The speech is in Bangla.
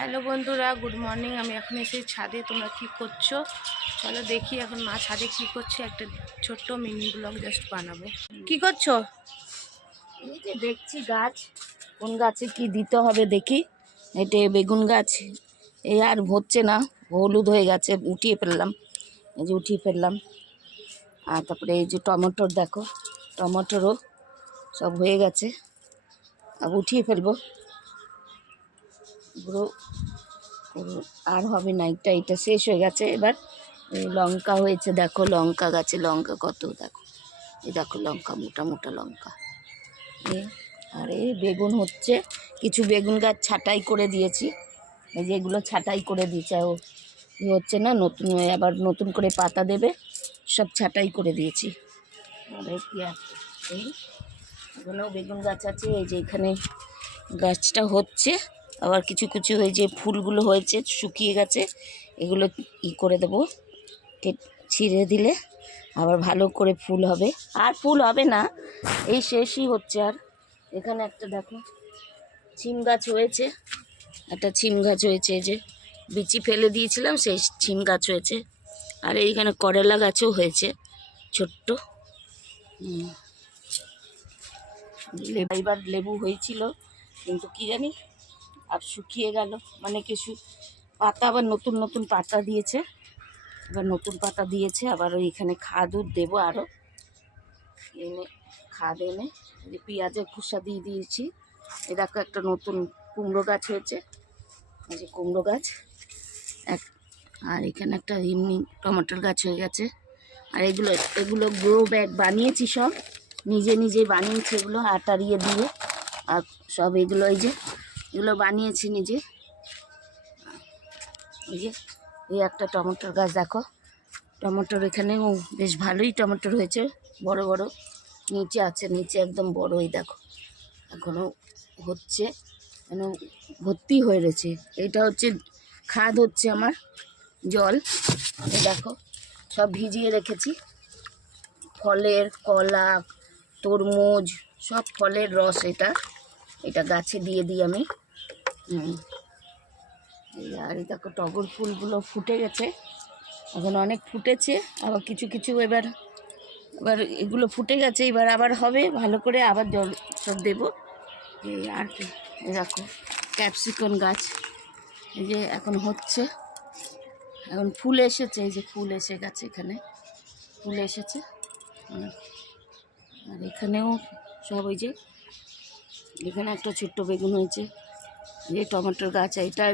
হ্যালো বন্ধুরা, গুড মর্নিং। আমি এখন এসে ছাদে। তোমরা কি করছো চলো দেখি। এখন মা ছাদে কি করছে, একটা ছোট্ট মিনি ব্লগ জাস্ট বানাবো। কি করছো? এই যে দেখছি গাছ, কোন গাছে কি দিতে হবে দেখি। এটা বেগুন গাছ, এই আর হচ্ছে না, হলুদ হয়ে গেছে, উঠিয়ে ফেললাম। এই যে উঠিয়ে ফেললাম। আর তারপরে এই যে টমেটোর, দেখো টমেটোরও সব হয়ে গেছে, আর উঠিয়ে ফেলবো। পুরো আর হবে না, এটা শেষ হয়ে গেছে। এবার এই লঙ্কা হয়েছে, দেখো লঙ্কা গাছে লঙ্কা কত, দেখো এই দেখো লঙ্কা, মোটা মোটা লঙ্কা। আর এই বেগুন হচ্ছে, কিছু বেগুন গাছ ছাঁটাই করে দিয়েছি। এই যে এগুলো ছাঁটাই করে দিয়েছে, ও হচ্ছে না, নতুন আবার নতুন করে পাতা দেবে, সব ছাঁটাই করে দিয়েছি। আর কি আছে, এই এখানেও বেগুন গাছ আছে। এই যে এখানে গাছটা হচ্ছে, আবার কিছু কিছু এই যে ফুলগুলো হয়েছে শুকিয়ে গেছে, এগুলো করে দেবো, ছিঁড়ে দিলে আবার ভালো করে ফুল হবে। আর ফুল হবে না, এই শেষই হচ্ছে। আর এখানে একটা দেখো ছিম গাছ হয়েছে, একটা ছিম গাছ হয়েছে, এই যে বিচি ফেলে দিয়েছিলাম, সেই ছিম গাছ হয়েছে। আর এইখানে করলা গাছও হয়েছে ছোট্ট। এবার লেবু হয়েছিল, কিন্তু কি জানি আর শুকিয়ে গেল, মানে কিছু পাতা আবার নতুন নতুন পাতা দিয়েছে, এবার নতুন পাতা দিয়েছে। আবার ওইখানে খাদও দেবো, আরও এনে খাদ এনে যে পেঁয়াজের খোসা দিয়ে দিয়েছি। এ দেখো একটা নতুন কুমড়ো গাছ হয়েছে, এই যে কুমড়ো গাছ এক। আর এখানে একটা এমনি টমেটোর গাছ হয়ে গেছে। আর এগুলো এগুলো গ্রো ব্যাগ বানিয়েছি, সব নিজে নিজে বানিয়েছি, এগুলো আটা দিয়ে। আর সব এগুলো এই যে এগুলো বানিয়েছি নিজে। এই যে এই একটা টমেটোর গাছ, দেখো টমেটোর এখানেও বেশ ভালোই টমেটোর হয়েছে, বড় বড়। নিচে আছে, নিচে একদম বড়, এই দেখো এখনও হচ্ছে, মানে ভর্তি হয়ে রয়েছে। এটা হচ্ছে খাদ, হচ্ছে আমার জল। এই দেখো সব ভিজিয়ে রেখেছি, ফলের, কলা, তরমুজ, সব ফলের রস। এটা গাছে দিয়ে দিই আমি। আর এই দেখো টগর ফুলগুলো ফুটে গেছে, এখন অনেক ফুটেছে, আবার কিছু কিছু এবার এগুলো ফুটে গেছে, এবার আবার হবে ভালো করে, আবার জল সব দেবো। এই আর কি, দেখো ক্যাপসিকাম গাছ, এই যে এখন হচ্ছে, এখন ফুল এসেছে, এই যে ফুল এসে গেছে, এখানে ফুল এসেছে। আর এখানেও সব, ওই যে এখানে একটা ছোট্ট বেগুন হয়েছে, যে টমেটোর গাছ, এটা